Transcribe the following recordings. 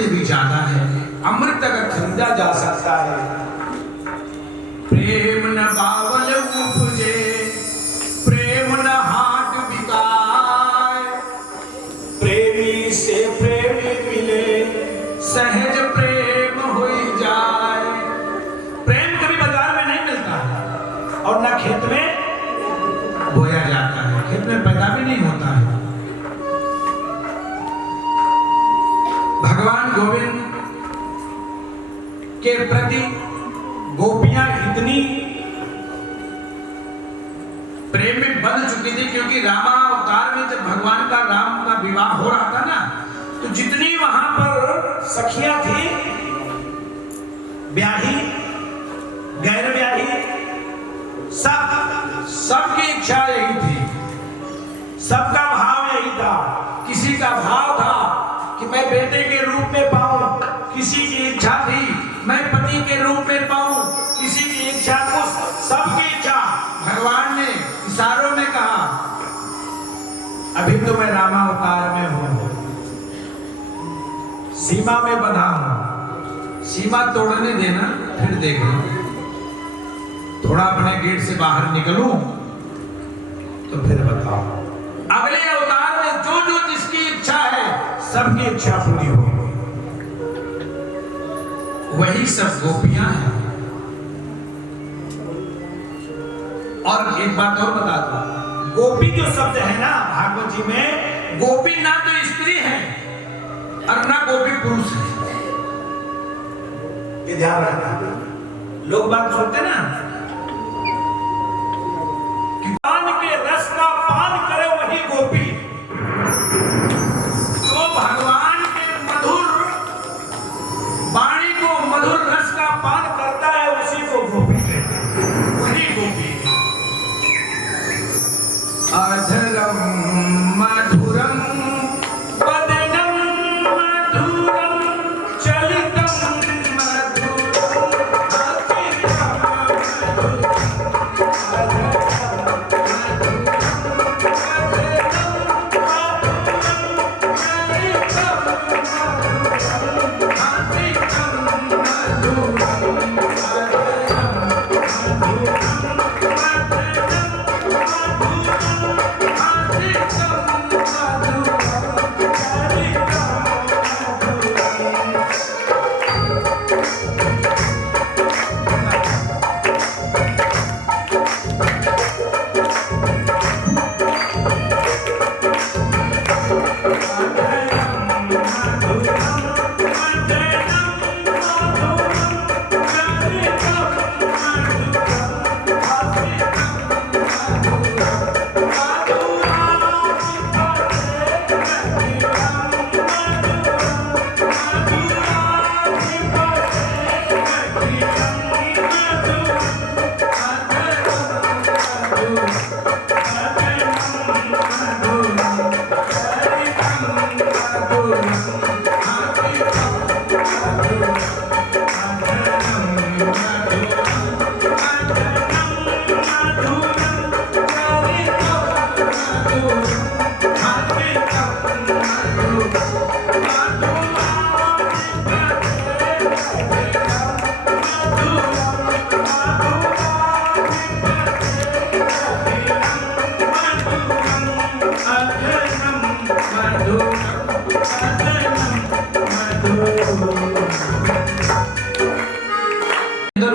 से भी ज्यादा है। अमृत अगर खरीदा जा सकता है। प्रेम न बावल उपजे, प्रेम न हाट बिकाए, प्रेमी से प्रेमी मिले, सहज प्रेम होई जाए। प्रेम कभी बाजार में नहीं मिलता है और न खेत में बोया जाता है, खेत में पैदा भी नहीं होता है। भगवान गोविंद के प्रति गोपियां इतनी प्रेम में बंध चुकी थी, क्योंकि रामा अवतार में जब भगवान का राम का विवाह हो रहा था ना, तो जितनी वहां पर सखियां थी, ब्याही गैर ब्याही, सबकी इच्छा यही थी, सबका भाव यही था। किसी का भाव था कि मैं बेटे के रूप में पाऊं, किसी की इच्छा थी मैं पति के रूप में पाऊं, किसी की इच्छा को, सबकी इच्छा। भगवान ने इशारों में कहा, अभी तो मैं रामावतार में हूं, सीमा में बंधा हूं, सीमा तोड़ने देना, फिर देखना। थोड़ा अपने गेट से बाहर निकलूं तो फिर बताओ। अगले अवतार में जो जो जिसकी इच्छा है, सबकी इच्छा पूरी होगी। वही सब गोपियां हैं। और एक बात और बता दो, गोपी जो शब्द है ना भागवत जी में, गोपी ना तो स्त्री है और ना गोपी पुरुष है। ये ध्यान रखना। लोग बात सुनते ना कि पान के रस का पान करे वही गोपी। जो भगवान के मधुर वाणी को, मधुर रस का पान करता है, उसी को गोपी कहते हैं, वही गोपी। अधरम मधुरम वदनम मधुरम चलितम मधुरम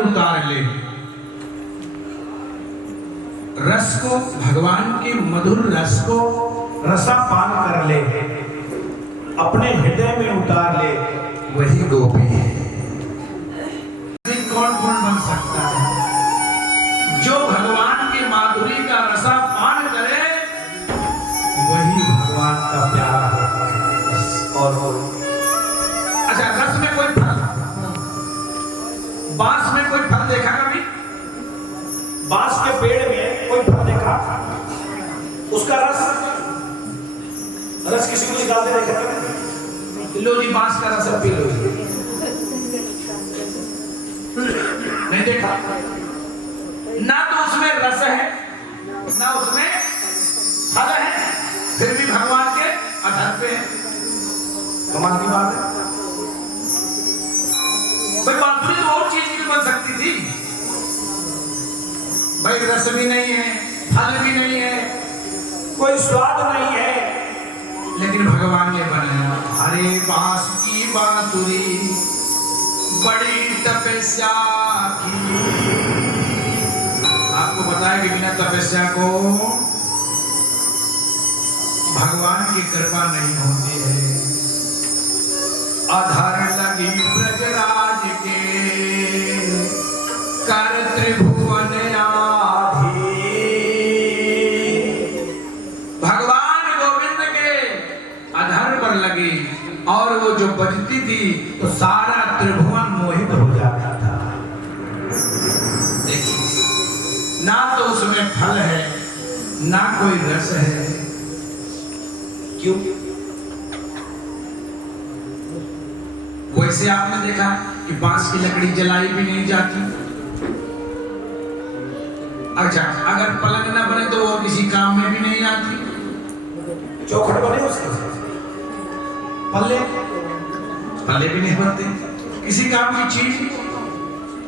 उतार ले रस को, भगवान के मधुर रस को रसापान कर ले, अपने हृदय में उतार ले, वही गोपी है। कौन कौन बन सकता है? जो भगवान के माधुरी का रसापान करे, वही भगवान का प्यारा है। और अच्छा, रस में कोई फल, बांस में कोई फल देखा कभी? बांस के पेड़ में कोई फल देखा? उसका रस किसी को निकालते देखा कभी? लो जी बांस का रस पी लो जी। नहीं देखा। ना तो उसमें रस है, ना उसमें फल है, फिर भी भगवान के अधर पे है। कमाल की बात है। भाई रस भी नहीं है, फल भी नहीं है, कोई स्वाद नहीं है, लेकिन भगवान ने बनाया। हरे बांस की बांसुरी बड़ी तपस्या की। आपको पता है कि बिना तपस्या को भगवान की कृपा नहीं होती है। अधर लगी ब्रजराज के कर त्रिभुवन आधी। भगवान गोविंद के अधर पर लगी और वो जो बजती थी तो सारा त्रिभुवन मोहित हो जाता था। देखिए, ना तो उसमें फल है ना कोई रस है। क्यों? वैसे आपने देखा कि बांस की लकड़ी जलाई भी नहीं जाती। अच्छा, अगर पलंग ना बने तो वो किसी काम में भी नहीं आती। चौखट बने उसके पल्ले भी नहीं बनते, किसी काम की चीज।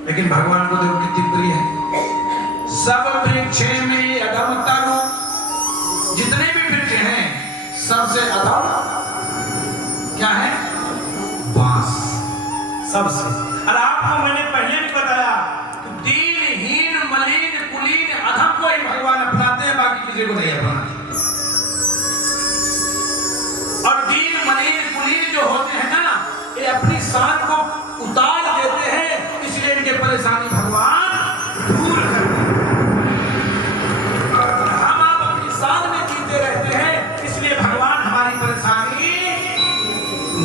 लेकिन भगवान को देखो कितनी प्रिय है। सब वृक्ष में अधम तरु, जितने भी वृक्ष हैं सबसे अधम क्या है? बांस। सबसे। और आपको मैंने पहले भी बताया कि दीनहीन मलिन कुलीन अधम को ही भगवान अपनाते हैं, बाकी किसी को नहीं अपनाते। और दीन मलिन कुलीन जो होते हैं ना, ये अपनी शान को उतार देते हैं, इसलिए इनके परेशानी भगवान दूर करते हैं। हम आप अपनी शान में जीते रहते हैं, इसलिए भगवान हमारी परेशानी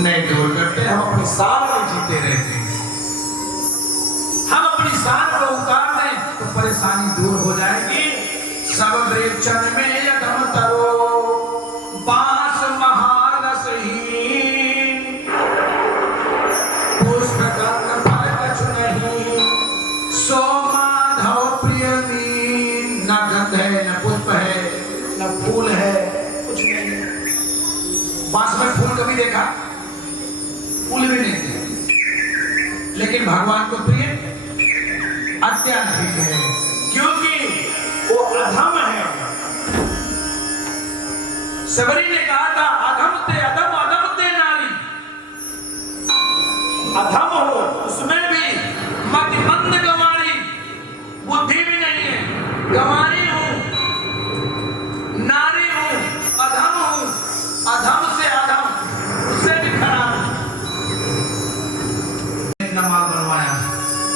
नहीं दूर करते। हम अपनी शान में जीते रहते हैं। हम अपनी शान को उतार दें तो परेशानी दूर हो जाएगी। सब वृक्षन में यथम तरो बांस महारसहीन, पुष्प गंध फल कछु नहीं, सो माधव प्रिय मीन। न गंध है, न पुष्प है, न फूल है, कुछ नहीं है। बांस में फूल कभी देखा? फूल भी नहीं थे, लेकिन भगवान को प्रिय अत्याधिक है, क्योंकि वो अधम है। सबरी ने कहा था अधम ते अधम, अधम ते नारी। अधम हो उसमें भी मतिमंद गंवारी, बुद्धि भी नहीं है, गंवारी हूं, नारी हूं, अधम हूं, अधम से अधम, उससे भी खराब। इतना माल बनवाया,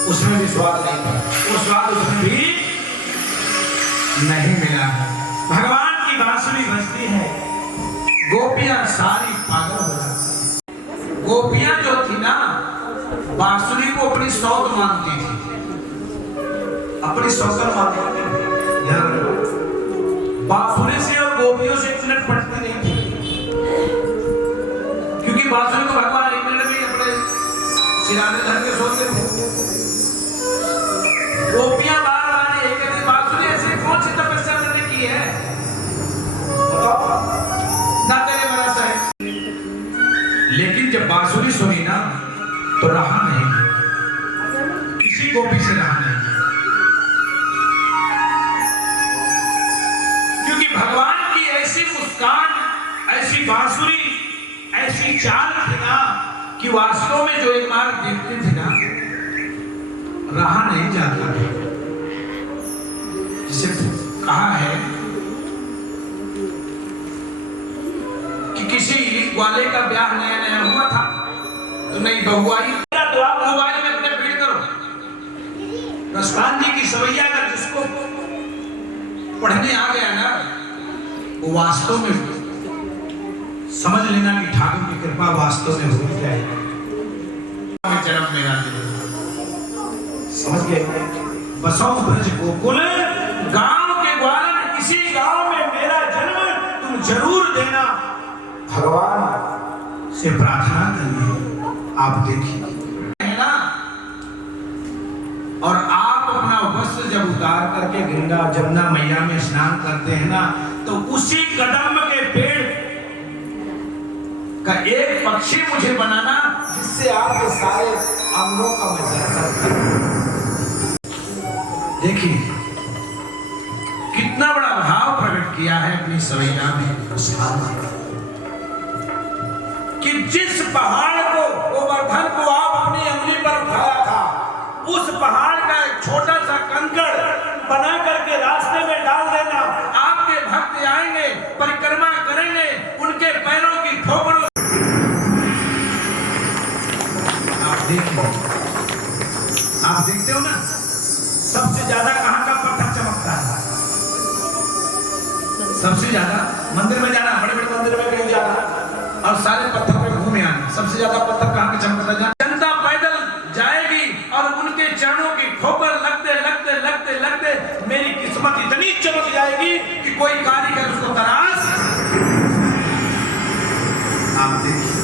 उसमें भी स्वाद नहीं था, वो स्वाद उसमें भी नहीं मिला। भगवान की बांसुरी बजती है, गोपियां सारी पागल हो जाती। गोपियां जो थी ना, बांसुरी को अपनी सौत मानती थी, अपनी सौतन मानती थी। बांसुरी से और गोपियों से एक मिनट पटती नहीं थी, क्योंकि बांसुरी को भगवान एक मिनट में अपने सिराने धर के सोते थे। गोपियां बार बार एक कहती, बांसुरी ऐसे कौन सी तपस्या मैंने की है ना तेरे बरस है। लेकिन जब बांसुरी सुनी ना तो रहा नहीं, किसी गोपी से रहा नहीं, क्योंकि भगवान की ऐसी मुस्कान, ऐसी बांसुरी, ऐसी चाल थी ना कि वास्तव में जो एक बार देखते थे ना, रहा नहीं जाता। जिसे कहा है कि किसी ग्वाले का ब्याह नया नया हुआ था तो नहीं बहू आई, तो आप मोबाइल में अपने भीड़ करो। रसकान जी की सवैया अगर जिसको पढ़ने आ गया ना, वो वास्तव में समझ लेना कि ठाकुर की कृपा वास्तव में हो जाएगी। जन्म मेरा समझ गए? बसों ब्रज गोकुल गांव के ग्वालन, किसी गांव में मेरा जन्म तुम जरूर देना। भगवान से प्रार्थना करिए, आप देखिए है ना। और आप अपना वस्त्र जब उतार करके गंगा जमुना मैया में स्नान करते हैं ना, तो उसी कदम के पेड़ का एक पक्षी मुझे बनाना, जिससे आपके सारे अंगों का मैं दर्शन करूं। देखिए कि जिस पहाड़ को गोवर्धन को आप अपनी अंगुली पर उठाया था, उस पहाड़ का एक छोटा सा कंकड़ बना करके रास्ते में डाल देना। आपके भक्त आएंगे, परिक्रमा करेंगे, उनके पैरों की ठोकरों आप देखते हो ना, सबसे ज्यादा कहां का पत्थर चमकता है? सबसे ज्यादा मंदिर में जाना, बड़े बड़े मंदिर में कहीं जाना और सारे पत्थर पे घूमे आना, सबसे ज्यादा पत्थर कहां का चमकता है? जनता पैदल जाएगी और उनके चरणों की ठोकर लगते लगते लगते लगते मेरी किस्मत इतनी चमक जाएगी कि कोई कारीगर उसको तराश। आप देखिए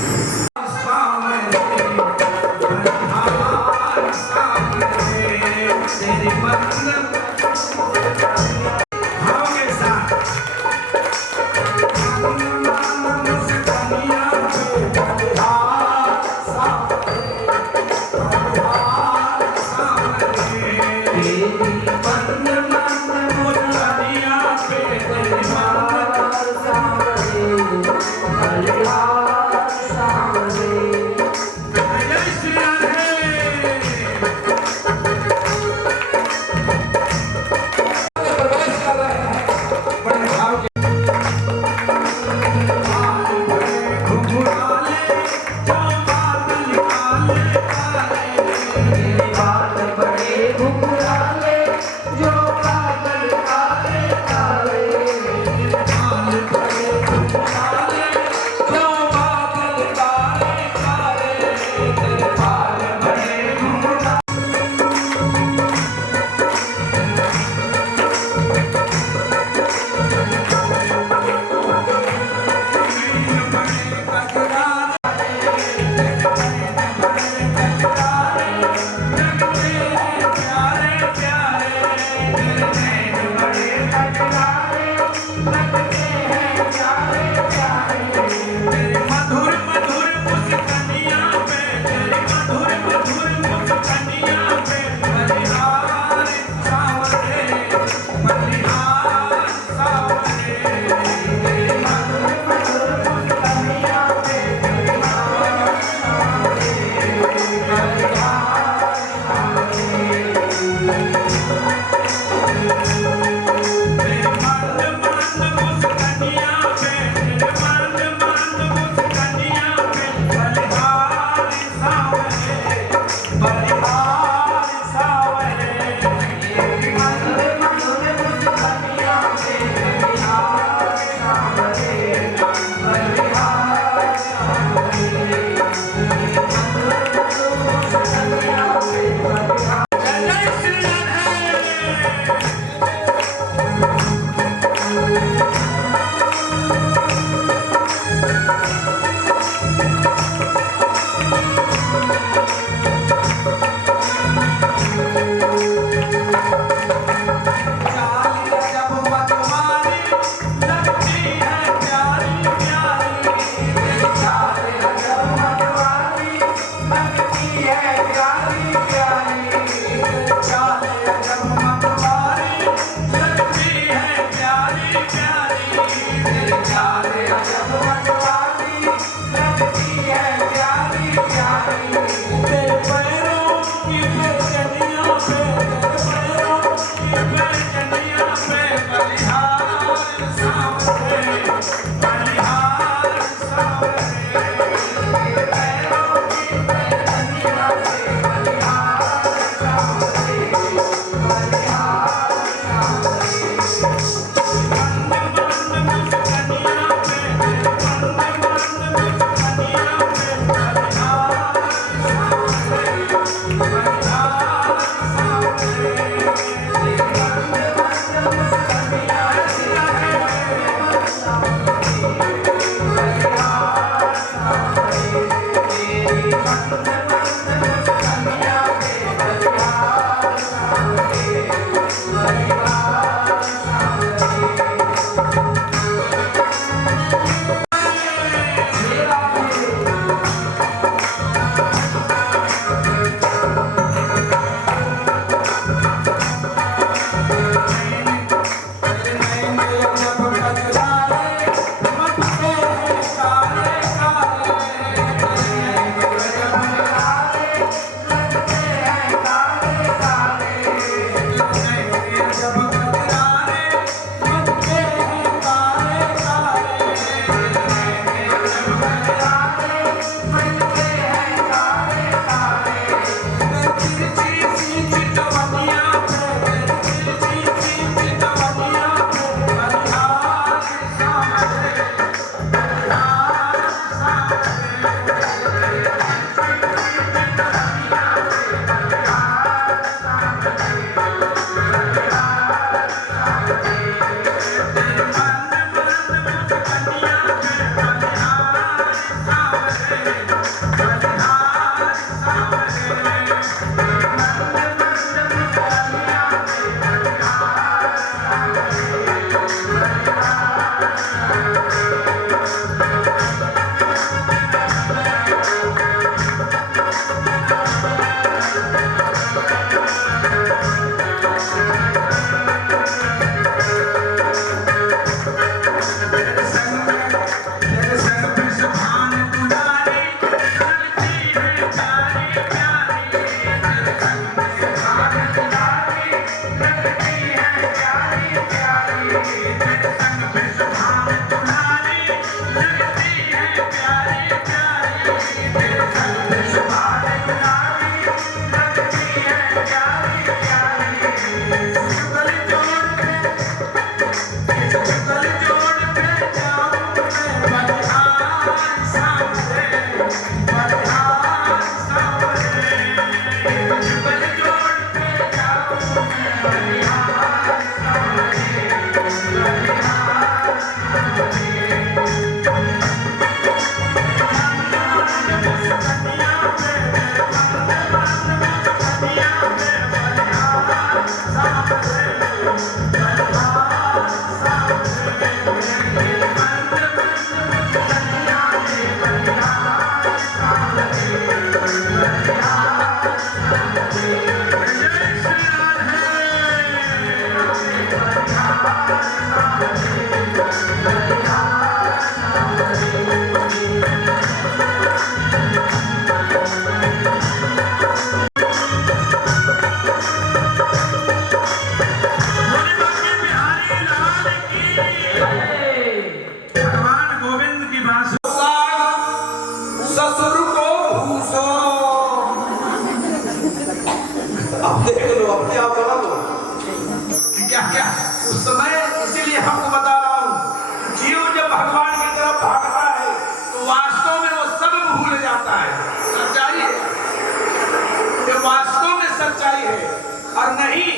नहीं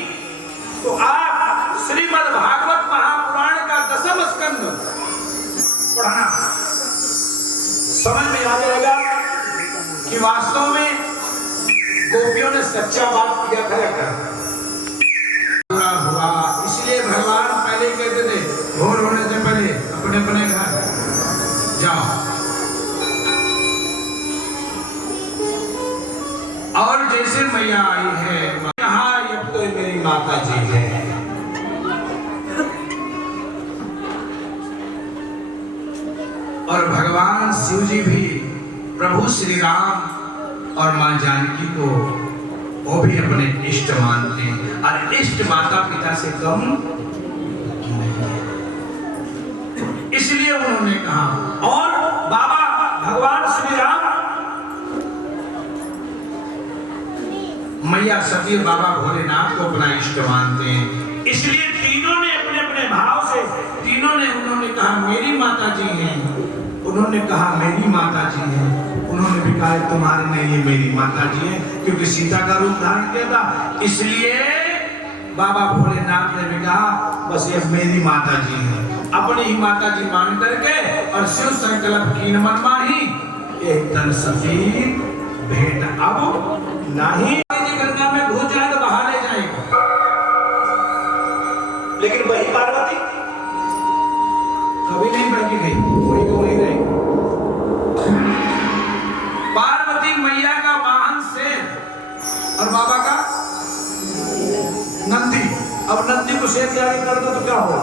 तो आप श्रीमद् भागवत महापुराण का 10वां स्कंद पढ़ना, समझ में आ जाएगा कि वास्तव में गोपियों ने सच्चा बात किया था या क्या पूरा हुआ। इसलिए भगवान पहले कहते थे भोर होने से पहले अपने अपने घर जाओ। और जैसे मैया आई है यहाँ, अब तो मेरी माता जी है। और भगवान शिव जी भी प्रभु श्री राम और मां जानकी को वो भी अपने इष्ट मानते हैं, और इष्ट माता पिता से कम नहीं। इसलिए उन्होंने कहा, और बाबा भगवान श्री राम, मैया सती, बाबा भोलेनाथ को अपना इष्ट मानते हैं। इसलिए तीनों ने अपने अपने भाव से उन्होंने कहा मेरी माता जी हैं, उन्होंने कहा मेरी माता जी हैं, उन्होंने भी कहा तुम्हारे नहीं, ये मेरी माता जी हैं, क्योंकि सीता का रूप धारण किया था। इसलिए बाबा भोलेनाथ ने भी कहा बस ये मेरी माता जी हैं, अपनी ही माता जी मान करके और शिव संकल्प की मन माही, एक तन सती भेंट अब नहीं। गंगा में घुस जाए तो बहा ले जाएगा, लेकिन वही पार्वती कभी नहीं बह के गई, वही को वही रहेगी। पार्वती मैया का वाहन शेर और बाबा का नंदी। अब नंदी को शेर जारी कर दो तो क्या होगा,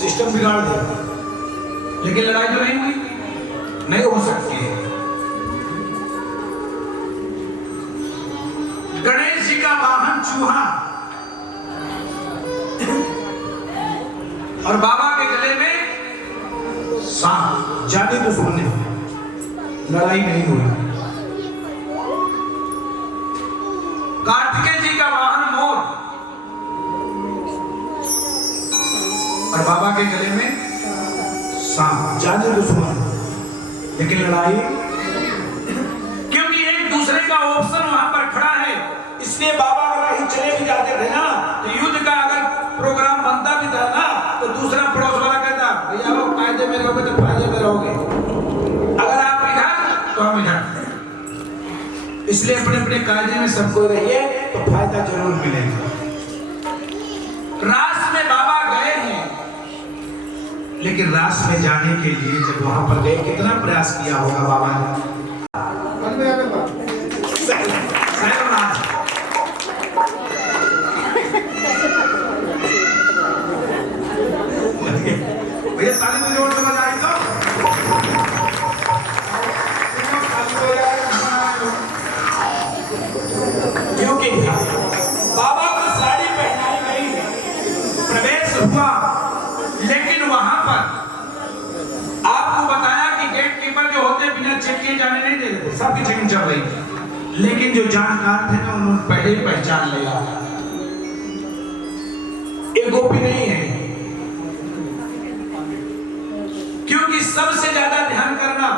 सिस्टम बिगाड़ देगा। लेकिन लड़ाई तो नहीं हुई, नहीं हो सकती है। गणेश जी का वाहन चूहा और बाबा के गले में सांप। जाने तो सुनने, लड़ाई नहीं हुई। कार्तिकेय जी का वाहन मोर और बाबा के गले में सांप। जाने तो सुनने, लेकिन लड़ाई, क्योंकि एक दूसरे का ऑप्शन वहां पर खड़ा है। इसलिए बाबा अगर कहीं चले भी जाते थे ना, तो युद्ध का अगर प्रोग्राम बनता भी था ना, तो दूसरा पड़ोस वाला कहता भैया वो कायदे में रहोगे तो फायदे में रहोगे, अगर आप इधर तो हम इधर। इसलिए अपने अपने कायदे में सबको रहिए तो फायदा जरूर मिलेगा। रास में बाबा गए हैं, लेकिन रास में जाने के लिए जब वहां पर गए कितना प्रयास किया होगा बाबा ने। भैया ताली में जोर समझ आई तो क्योंकि बाबा को साड़ी पहनाई गई, प्रवेश हुआ, लेकिन वहां पर आपको बताया कि गेट कीपर जो होते बिना चेक किए जाने नहीं दे रहे थे, सबकी चेकिंग चल रही थी। लेकिन जो जानकार थे ना, उन्होंने पहले ही पहचान लिया ये गोपी नहीं है। क्योंकि सबसे ज्यादा ध्यान करना,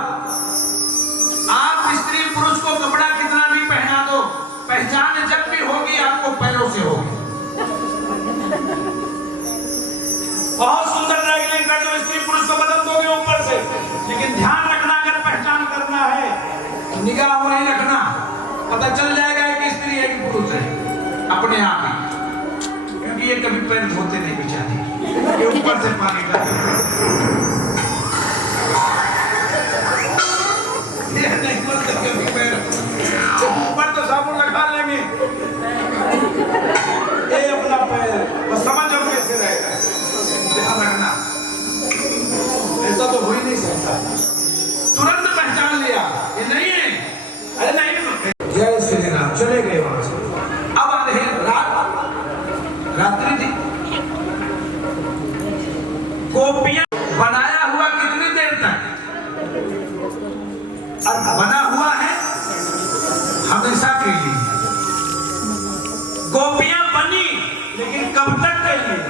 आप स्त्री पुरुष को कपड़ा कितना भी पहना दो, पहचान जब भी होगी आपको पैरों से होगी। बहुत सुंदर ड्राइविंग कर दो, स्त्री पुरुष को बदल दोगे ऊपर से, लेकिन ध्यान रखना अगर पहचान करना है, निगाह वहीं रखना, पता चल जाएगा कि स्त्री है कि पुरुष है अपने आप ही। क्योंकि ये कभी पैर धोते नहीं बेचारे, ये ऊपर से पानी का नहीं मतलब कभी पैर ऊपर तो साबुन लगा लेंगे, ये अपना पैर बस समझो कैसे रहेगा, ध्यान रखना। ऐसा तो हो ही नहीं सकता, तुरंत पहचान लिया ये नहीं है, अरे नहीं। जय श्री राम। चले गए वहां से। अब रात्रि थी, गोपियां बनाया हुआ कितनी देर तक, और बना हुआ है हमेशा के लिए। गोपियां बनी, लेकिन कब तक के लिए,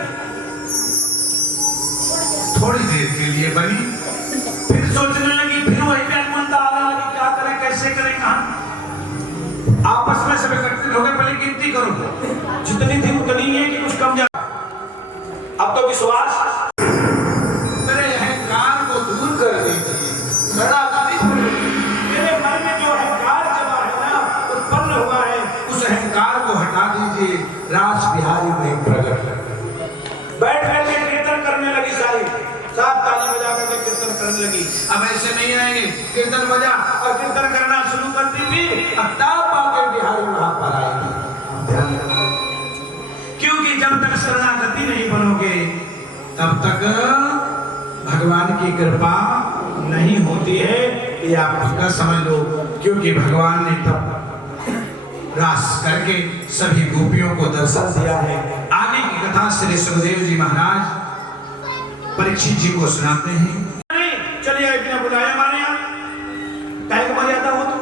थोड़ी देर के लिए बनी, फिर सोचने लगी, फिर वही पे मनता आने लगी क्या करें कैसे करें कहां। आप आपस में सब एकत्रित हो गए, पहले गिनती करो, जितनी थी उतनी है कि कुछ कम ज्यादा। अब तो विश्वास मेरे अहंकार को दूर कर दीजिए, मेरे मन में जो अहंकार जमा है ना, उत्पन्न हुआ है, उस अहंकार को हटा दीजिए। रास बिहारी में प्रकट बैठ करके कीर्तन करने लगी, सारी साथ ताली बजा करके कीर्तन करने लगी। अब ऐसे नहीं आएंगे, कीर्तन बजा और कीर्तन करना शुरू कर दी थी। अब तब आगे बिहारी वहां पर आएगी, क्योंकि जब तक शरणागति नहीं बनोगे तब तक भगवान की कृपा नहीं होती है, ये आप पक्का समझ लो। क्योंकि भगवान ने तब रास करके सभी गोपियों को दर्शन दिया है। आगे की कथा श्री सुखदेव जी महाराज परीक्षित जी को सुनाते हैं। चलिए बिना बुलाया हमारे यहाँ काय को मर्यादा हो, तो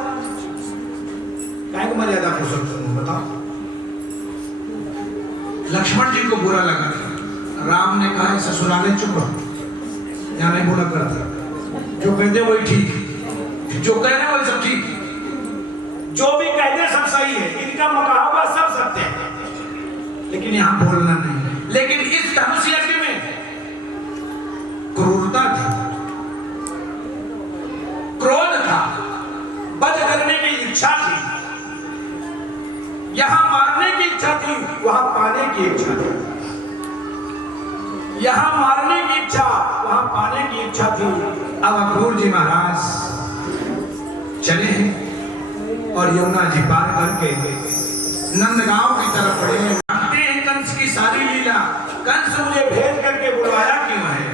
काय को मर्यादा हो सकते हो बताओ। लक्ष्मण जी को बुरा लगा, राम ने कहा ससुराले चुप रहो, यहाँ नहीं बोला करते, जो कहते वही ठीक, जो कह रहे वही सब ठीक, जो भी कहते सब सही है, इनका मुकाबला सब सत्य है, लेकिन यहाँ बोलना नहीं। लेकिन इस धनुष यज्ञ में क्रूरता थी, क्रोध था, वध करने की इच्छा थी, यहां मारने की इच्छा थी, वहां पाने की इच्छा थी, यहां मारने की इच्छा, वहां पाने की इच्छा थी। अब अक्रूर जी महाराज चले हैं और यमुना जी पार करके नंदगांव की तरफ बढ़े। जानते हैं कंस की सारी लीला, कंस मुझे भेज करके बुलवाया क्यों है,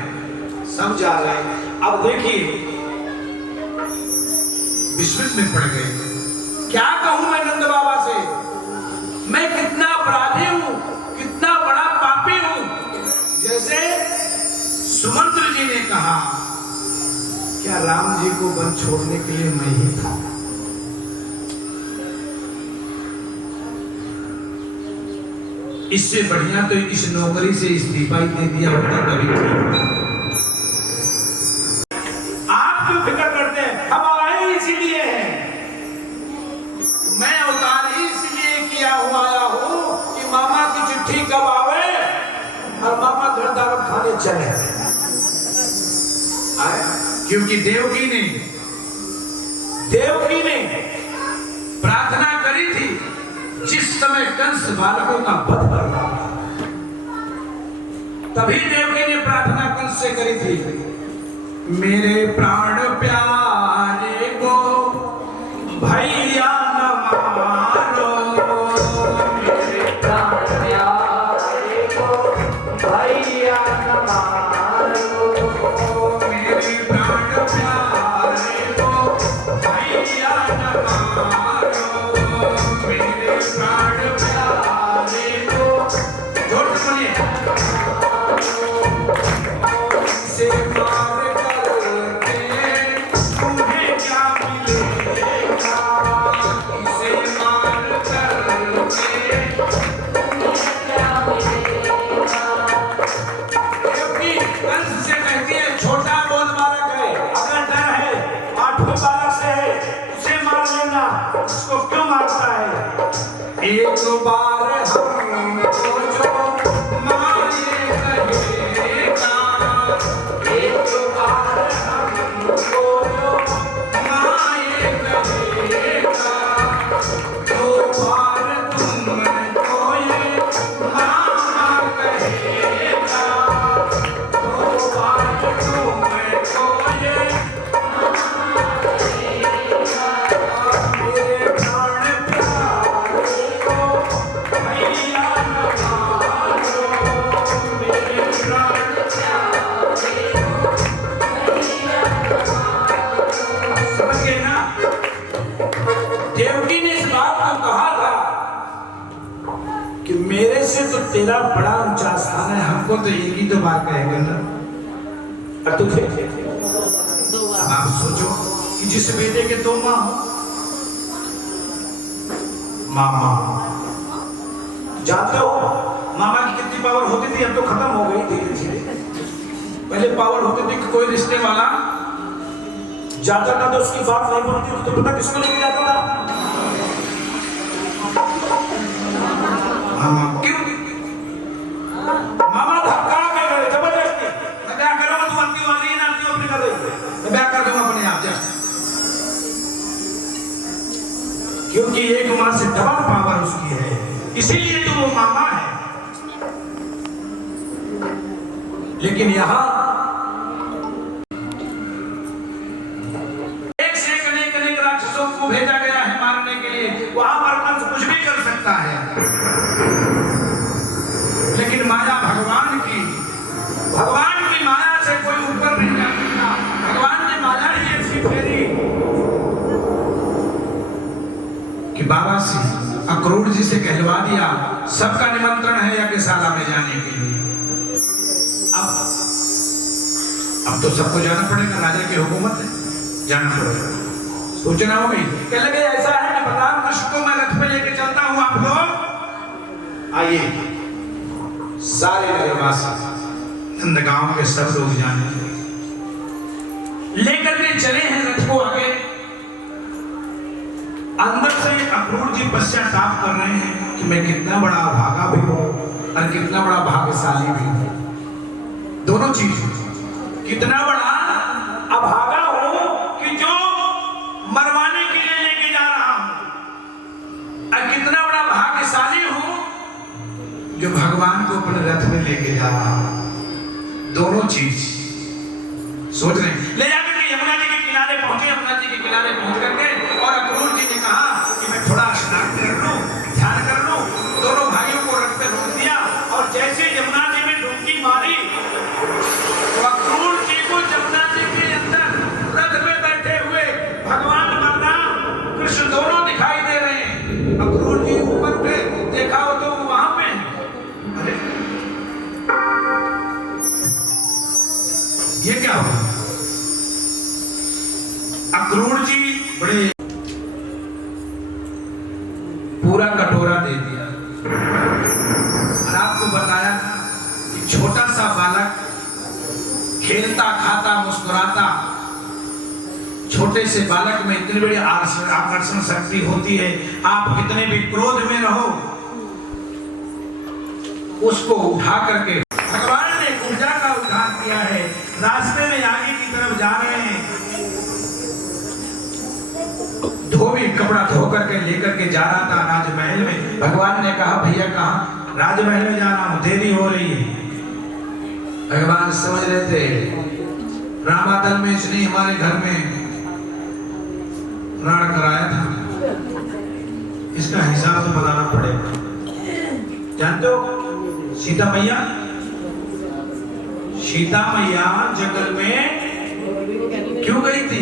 सब जा रहे हैं। अब देखिए विस्मित में पड़ गए, क्या कहूं मैं नंद बाबा से, मैं कितना अपराधी हूं, कितना बड़ा पापी हूं। जैसे सुमंत्र जी ने कहा, क्या राम जी को वन छोड़ने के लिए मैं ही था, इससे बढ़िया तो इस नौकरी से इस्तीफा ही दे दिया होता तभी ठीक। आप क्यों फिक्र करते हैं, हम आए इसीलिए हैं, मैं अवतार ही इसलिए किया हुआ आया हूं कि मामा की चिट्ठी कब आवे और मामा घर दावत खाने चले आए। क्योंकि देवकी ने प्रार्थना करी थी, जिस समय कंस बालकों का वध कर रहा था, तभी देवकी ने प्रार्थना कंस से करी थी, मेरे प्राण प्यारे को भैया न मारो, मेरे प्राण प्यारे को भैया न मारो, मेरे प्राण प्यारे को भैया न मारो, मेरे प्राण प्यारे को जोर से बोलिए, से मार करके तुम्हें क्या मिलेगा, इसे मार करके तुम्हें क्या मिलेगा। क्योंकि कंस से कहती है छोटा बोल बालक है, अगर डर है 8वें बालक से है उसे मार लेना, उसको क्यों मारता है। एक बार हमको जो मारे कहेगा, एक बार हमको जो मारे कहेगा, दो बार तुमको ये मामा कहेगा, दो बार तुमको ये मामा कहेगा। मेरे प्राण प्यारे को भैया न मारो, मेरे प्राण प्यारे को भैया न मारो। समझ गए ना, देवकी ने इस बात को कहा था कि मेरे से तो तेरा बड़ा ऊंचा स्थान है, हमको तो एक ही दो बार कहेगा ना, और तुझे अब आप सोचो कि जिस बेटे के दो माँ हो, मामा जानते हो मामा की कितनी पावर होती थी, अब तो खत्म हो गई धीरे धीरे। पहले पावर होती थी कि कोई रिश्ते वाला जाता था तो उसकी बात नहीं बनती थी तो पता किसको लेके जाता था, हाँ, क्यों? मामा धक्का के गए जबरदस्ती। मैं क्या करूँगा, तू अंतिम वाली ना अंतिम अपनी कर रही है, मैं क्या कर दूँगा अपने आप जा। क्योंकि एक माँ से डबल पावर उसकी है, इसीलिए तो वो मामा है। लेकिन यहाँ एक से अनेक राक्षसों को भेजा गया है मारने के लिए। वहां पर कंस कुछ भी कर सकता है, लेकिन माया भगवान की माया से कोई ऊपर नहीं जा सकता। भगवान ने माया ही ऐसी फेरी कि बाबा से अक्रूर जी से कहलवा दिया, सबका निमंत्रण है यज्ञशाला में जाने के लिए। अब तो सबको जाना पड़ेगा, राजा की हुकूमत है, जाना पड़ेगा। सूचना हो गई, कहने लगे ऐसा है कि बलराम कृष्ण को मैं रथ पे लेके चलता हूं, आप लोग आइए। सारे नगरवासी नंदगांव के सब लोग जाने लेकर के चले हैं रथ को आगे। अंदर से अक्रूर जी पश्चाताप कर रहे हैं कि मैं कितना बड़ा भागा भी हूं और कितना बड़ा भाग्यशाली भी हूं। दोनों चीज, कितना बड़ा अभागा हूं कि जो मरवाने के लिए लेके जा रहा हूं, और कितना बड़ा भाग्यशाली हूं जो भगवान को अपने रथ में लेके जा रहा हूं। दोनों चीज सोच रहे हैं। ले जाकर के यमुना जी के किनारे पहुंचे। यमुना जी के किनारे पहुंच करके और अक्रूर जी ने कहा कि मैं थोड़ा स्नान कर लूं, ध्यान कर लूं। दोनों भाइयों को रथ पे रोक दिया और जैसे यमुना जी में डुबकी मारी तो अक्रूर जी को यमुना जी के अंदर रथ में बैठे हुए भगवान बलराम कृष्ण दोनों दिखाई दे रहे हैं। अक्रूर जी ऊपर पे देखा हो तो वहां पे, अरे ये क्या हुआ? अक्रूर जी बड़े पूरा कटोरा दे दिया और आपको बताया कि छोटा सा बालक खेलता खाता मुस्कुराता, छोटे से बालक में इतनी बड़ी आकर्षण शक्ति होती है। आप कितने भी क्रोध में रहो, उसको उठा करके भगवान ने ऊर्जा का उद्धार किया है। रास्ते में आगे की तरफ जा रहे हैं, धोबी कपड़ा धो करके लेकर के जा रहा था राजमहल में। भगवान ने कहा भैया कहाँ? राजमहल में जाना हूं, देरी हो रही है। भगवान समझ रहे थे रामादल में इसने हमारे घर में रण कराया था, इसका हिसाब तो बताना पड़ेगा। जानते हो सीता मैया जंगल में क्यों गई थी?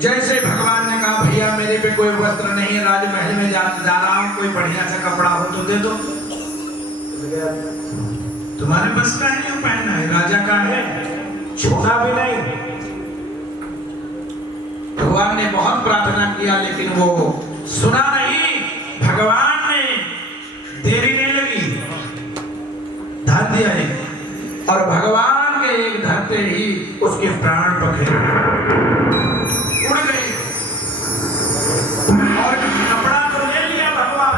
जैसे भगवान ने कहा भैया मेरे पे कोई वस्त्र नहीं है, राजमहल में जा रहा हूं, कोई बढ़िया सा कपड़ा हो तो दे दो। तुम्हारे बस का नहीं पहनना है, राजा का है, छोटा भी नहीं। भगवान ने बहुत प्रार्थना किया लेकिन वो सुना नहीं। भगवान ने देरी नहीं लगी, धर दिया है और भगवान के एक धरते ही उसके प्राण पखेरु उड़ गए। और कपड़ा तो ले लिया भगवान,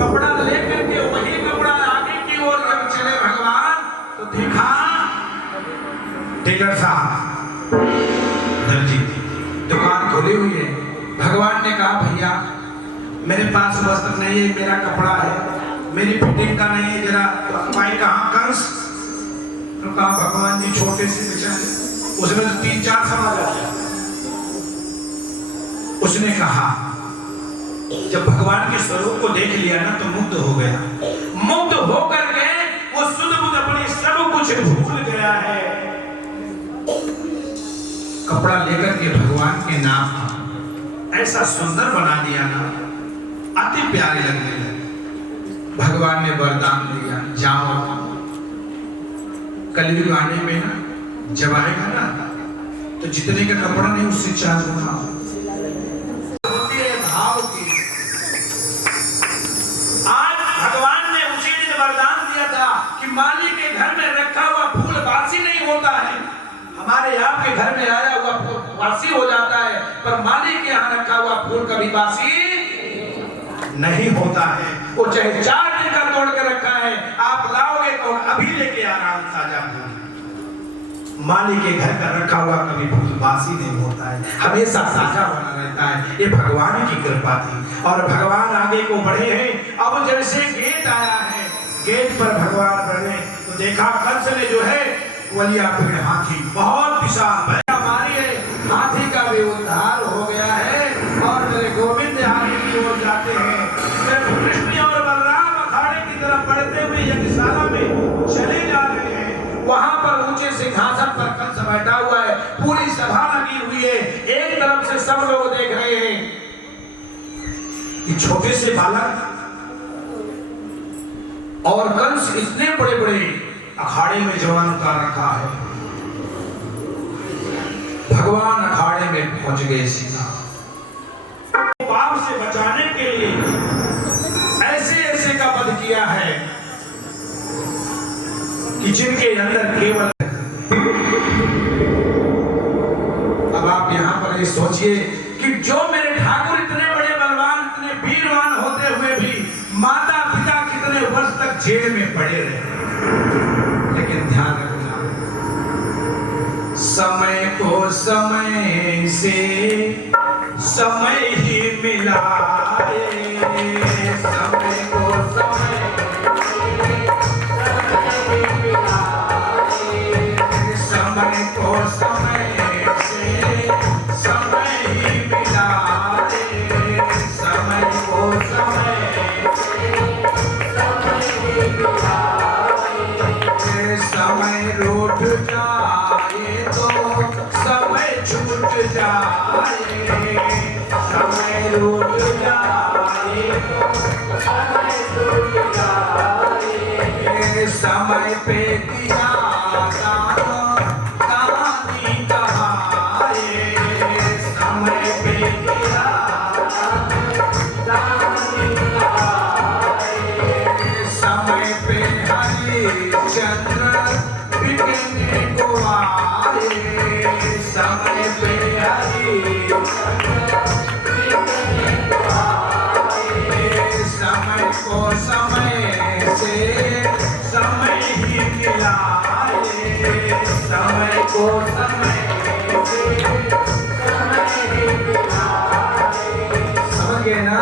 कपड़ा लेकर के वही कपड़ा आगे की ओर जब चले भगवान तो देखा टेलर साहब दर्जी दुकान खोली हुई है। भगवान ने कहा भैया मेरे पास वस्त्र नहीं है, मेरा कपड़ा है, मेरी फिटिंग का नहीं है, जरा भाई कहाँ कंस? तो कहा भगवान जी छोटे से बेचारे, उसमें तो 3-4 सवाल आ गया। उसने कहा जब भगवान के स्वरूप को देख लिया ना तो मुग्ध हो गया। मुग्ध होकर के वो सुध बुध अपनी सब कुछ भूल गया है। कपड़ा लेकर के भगवान के नाम ऐसा सुंदर बना दिया ना, अति प्यारे लगने लगे। भगवान ने वरदान दिया जाओ कलयुग आने में ना जब आएगा ना तो जितने का कपड़ा नहीं उससे 4 गुना होती है भाव की। आज भगवान ने उसी दिन वरदान दिया था कि माली के घर में रखा हुआ फूल बासी नहीं होता है। हमारे आपके घर में आया हुआ फूल बासी हो जाता है, पर माली के यहाँ रखा हुआ फूल कभी बासी नहीं होता है। वो चाहे 4 दिन का तोड़ के रखा है, आप लाओगे तो अभी लेके आराम ताजा होगा। मालिक के घर का रखा हुआ कभी बासी नहीं होता है, हमेशा ताजा बना रहता है। ये भगवान की कृपा थी और भगवान आगे को बढ़े हैं। अब जैसे गेट आया है, गेट पर भगवान बढ़े तो देखा कंस ने जो है वलिया पेड़ हाथी बहुत विशाल हमारी हाथी का भी उद्धार हो गया है और मेरे गोविंद आगे की ओर जाते हैं। कृष्ण और बलराम अखाड़े की तरफ बढ़ते हुए यज्ञशाला में चले जा रहे हैं। वहां पर ऊंचे सिंहासन पर कंस बैठा हुआ है, पूरी सभा लगी हुई है। एक तरफ से सब लोग देख रहे हैं कि छोटे से बालक और कंस इतने बड़े बड़े अखाड़े में जवान उतार रखा है। भगवान अखाड़े में पहुंच गए सीधा। पाप से बचाने के लिए ऐसे ऐसे का वध किया है कि जिनके अंदर केवल। अब आप यहां पर ये सोचिए कि जो मेरे ठाकुर इतने बड़े बलवान, इतने वीरवान होते हुए भी माता पिता कितने वर्ष तक जेल में पड़े रहे। लेकिन ध्यान रखना, समय को समय से समय ही मिलाए, समय को समय समय को समय से समय ही मिलाए, समय को समय समय रूठ जाए तो समय छूट जाए, समय रूठ जाए तो समय छूट जाए। समय पे दिया कहानी कहाए, समय पे दिया कहानी कहाए, समय पे हरिश्चंद्र बिकने को आए, समय पे हरिश्चंद्र बिकने को आए। समय को समय से समय ही मिलाए, समय को समय से समय ही मिलाए। समझ गए ना?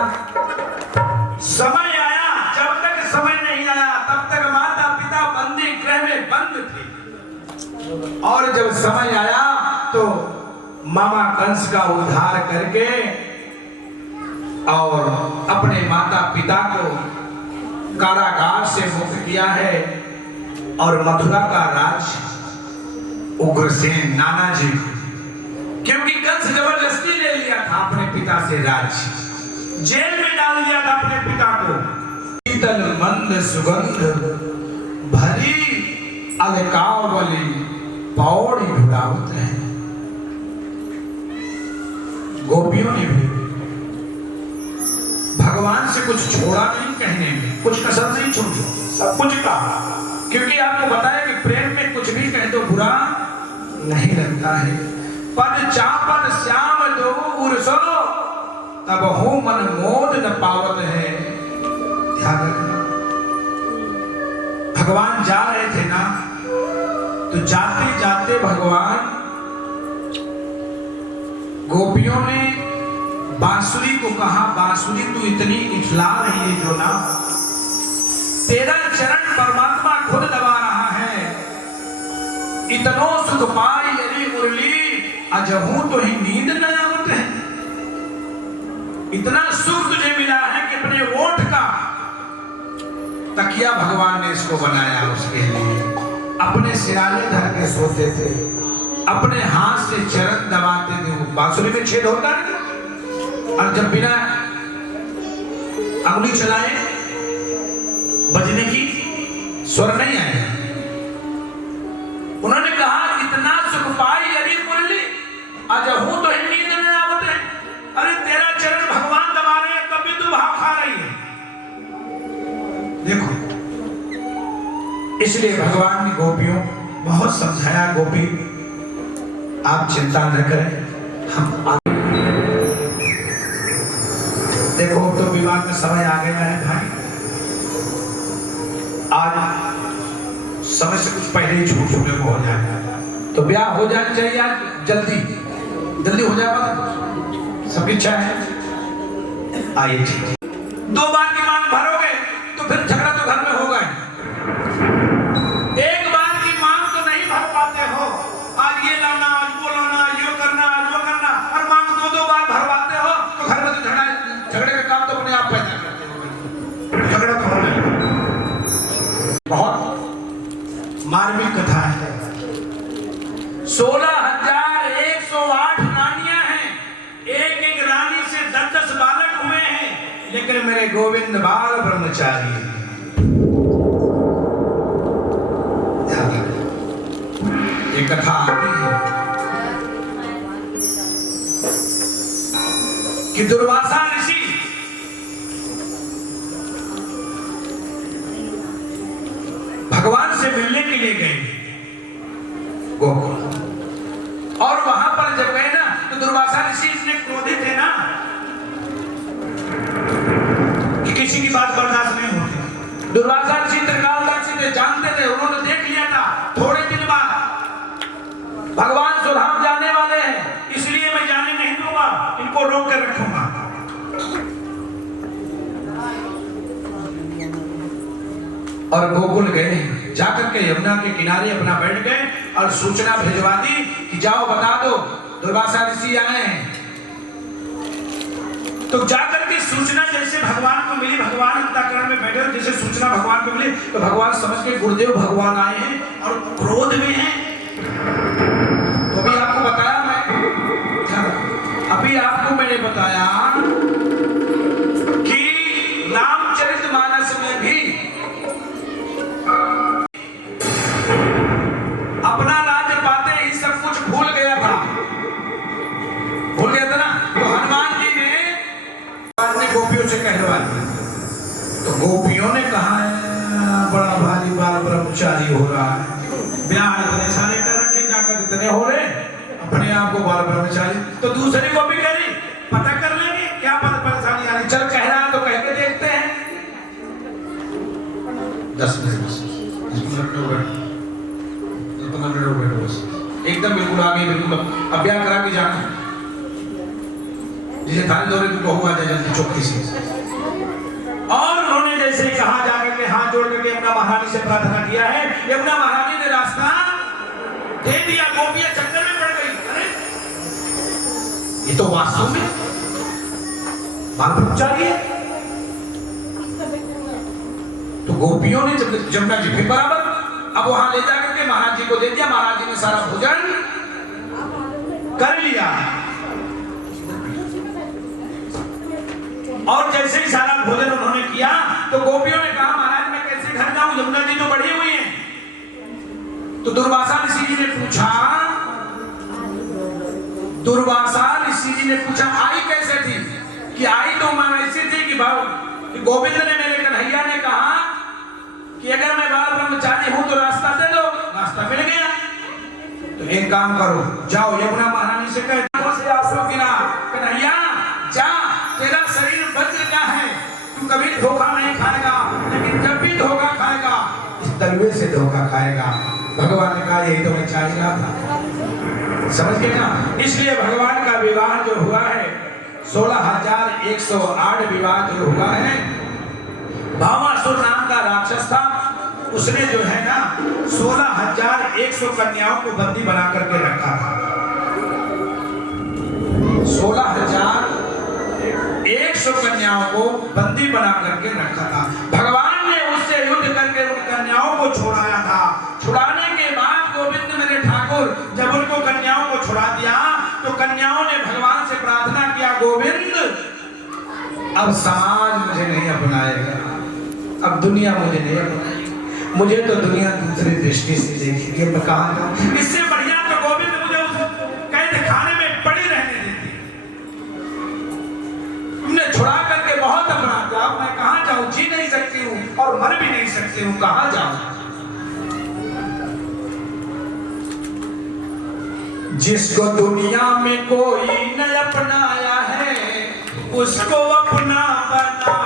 समय आया, जब तक समय नहीं आया तब तक माता पिता बंदी गृह में बंद थे, और जब समय आया तो मामा कंस का उद्धार करके और अपने माता पिता को कारागार से मुक्त किया है और मथुरा का राज उग्रसेन नाना जी, क्योंकि कंस जबरदस्ती ले लिया था अपने पिता से राज, जेल में डाल दिया था अपने पिता को। शीतल मंद सुगंध भरी अलकावली पौड़ी ढुलावत है। गोपियों ने भी भगवान से कुछ छोड़ा नहीं, कहने में कुछ कसर नहीं छोड़ी, सब कुछ कहा, क्योंकि आपको बताया कि प्रेम में कुछ भी कहे तो बुरा नहीं लगता है। पद चापन श्याम दो उर्सो तब हो मन मोद न पावत है। ध्यान रखना, भगवान जा रहे थे ना, तो जाते जाते भगवान गोपियों ने बांसुरी को कहा, बांसुरी तू इतनी इठला रही है जो ना, तेरा चरण परमात्मा खुद दबा रहा है। इतनो सुख पाई यदि मुरली अजहू तो ही नींद न आवत है। इतना सुख तुझे मिला है कि अपने ओठ का तकिया भगवान ने इसको बनाया उसके लिए। अपने सिराने धर के सोते थे, अपने हाथ से चरण दबाते थे। बांसुरी में छेद होता है और जब बिना अंगुली चलाए बजने की स्वर नहीं आए। उन्होंने कहा इतना सुख पाई यदि मुरली अजहू तो ही नींद न आवत है। अरे तेरा चरण भगवान दबा रहे हैं, कभी तू भाव खा रही है। देखो, इसलिए भगवान ने गोपियों बहुत समझाया, गोपी आप चिंता न करें, हम देखो तो विवाह का समय आ गया है भाई। आज समय से कुछ पहले ही छूट छूटे को हो जाए तो ब्याह हो जाना चाहिए। आज जल्दी जल्दी हो जाएगा, सब इच्छा है। आइए ठीक, 2 बार की मांग भरोगे तो फिर झगड़ा तो घर में होगा। 1 बार की मांग तो नहीं भर पाते हो, आज ये लाना, आज वो लाना, ये करना, आज वो करना, और मांग 2-2 बार भरवाते हो तो घर में तो झगड़े का काम तो अपने आप पैदा करते हो। झगड़ा तो होना ही, बहुत मार्मिक कथा है। 16,108 रानियां हैं, एक रानी से 10-10 बालक हुए हैं, लेकिन मेरे गोविंद बाल ब्रह्मचारी। ये कथा आती है कि दुर्वासा ऋषि भगवान से मिलने के लिए गए गोकुल, और वहां पर जब गए ना तो दुर्वासा ऋषि इतने क्रोधित थे ना कि किसी की बात बर्दाश्त नहीं होती। दुर्वासा ऋषि त्रिकालदर्शी थे, जानते थे, उन्होंने देख लिया था थोड़े दिन बाद भगवान सुधाम जाने वाले हैं, इसलिए मैं जाने नहीं दूंगा, इनको रोक कर रखूंगा। और गोकुल गए, जाकर के यमुना के किनारे अपना बैठ गए और सूचना भिजवा दी कि जाओ बता दो दुर्वासा ऋषि आए हैं। तो जाकर के सूचना जैसे भगवान को मिली, भगवान अंतःकरण में बैठे, जैसे सूचना भगवान को मिली तो भगवान समझ के गुरुदेव भगवान आए हैं और क्रोध में हैं। तो अभी आपको बताया मैंने बताया कि रामचरितमानस में भी अपना राज्य पाते ही सब कुछ भूल गया था ना। तो हनुमान जी ने गोपियों से कहलवा दिया, तो गोपियों ने कहा है बड़ा भारी बाल ब्रह्मचारी हो रहा है, ब्याह इतने सारे कर रखे, जाकर इतने हो रहे, अपने आप को बाल ब्रह्मचारी। तो दूसरी गोपी कह रही पता कर लेंगे क्या परेशानी आ रही, चल कह रहा तो कह के देखते हैं। 10 मिनट एकदम बिल्कुल आगे, बिल्कुल अब ब्याह करा के जाना, जिसे थाली दौरे की बहू आ जाए जल्दी चौकी से। और उन्होंने जैसे कहा जाकर के हाथ जोड़ करके यमुना महारानी से प्रार्थना किया है, यमुना महारानी ने रास्ता दे दिया, गोपियां चक्कर में पड़ गई। अरे ये तो वास्तव में बाल ब्रह्मचारी है। तो गोपियों ने जब जमुना जी फिर बराबर अब वहां ले जाकर के महाराज जी को दे दिया, महाराज जी ने सारा भोजन कर लिया। और जैसे ही सारा भोजन उन्होंने किया तो गोपियों ने कहा महाराज मैं कैसे घर जाऊं, यमुना जी तो बढ़ी हुई हैं। तो दुर्वासा ऋषि जी ने पूछा, आई कैसे थी? कि आई तो मैं ऐसी थी कि गोविंद ने मेरे कन्हैया ने कहा कि अगर मैं बाल ब्रह्मचारी हूं तो रास्ता दे दो, रास्ता मिल गया। तो एक काम करो, जाओ यमुना महारानी से कह आंसू गिरा, कन्हैया जा, तेरा शरीर वज्र का है, तू कभी धोखा नहीं खाएगा, लेकिन जब भी धोखा खाएगा इस तलवे से धोखा खाएगा। भगवान ने कहा यही तो मैं चाह रहा था, समझ गए ना। इसलिए भगवान का विवाह जो हुआ है 16,108 विवाह जो हुआ है, भावासुर नाम का राक्षस था, उसने जो है ना 16,100 कन्याओं को बंदी बना करके रखा था। 16,100 कन्याओं को बंदी बना करके रखा था। भगवान ने उससे युद्ध करके उन कन्याओं को छुड़ाया था। छुड़ाने के बाद गोविंद मेरे ठाकुर जब उनको कन्याओं को छुड़ा दिया तो कन्याओं ने भगवान से प्रार्थना किया, गोविंद अब समाज मुझे नहीं अपनाएगा, अब दुनिया मुझे नहीं अपनाएगी, मुझे तो दुनिया दूसरी दृष्टि से देखेगी, मैं कहां जाऊं? इससे बढ़िया तो गोविंद मुझे उस कैद खाने में पड़ी रहने देती। तुमने छुड़ा करके बहुत अपराध किया, मैं कहां जाऊं? जी नहीं सकती हूं और मर भी नहीं सकती हूं, कहां जाऊं? जिसको दुनिया में कोई न अपनाया है उसको अपना बना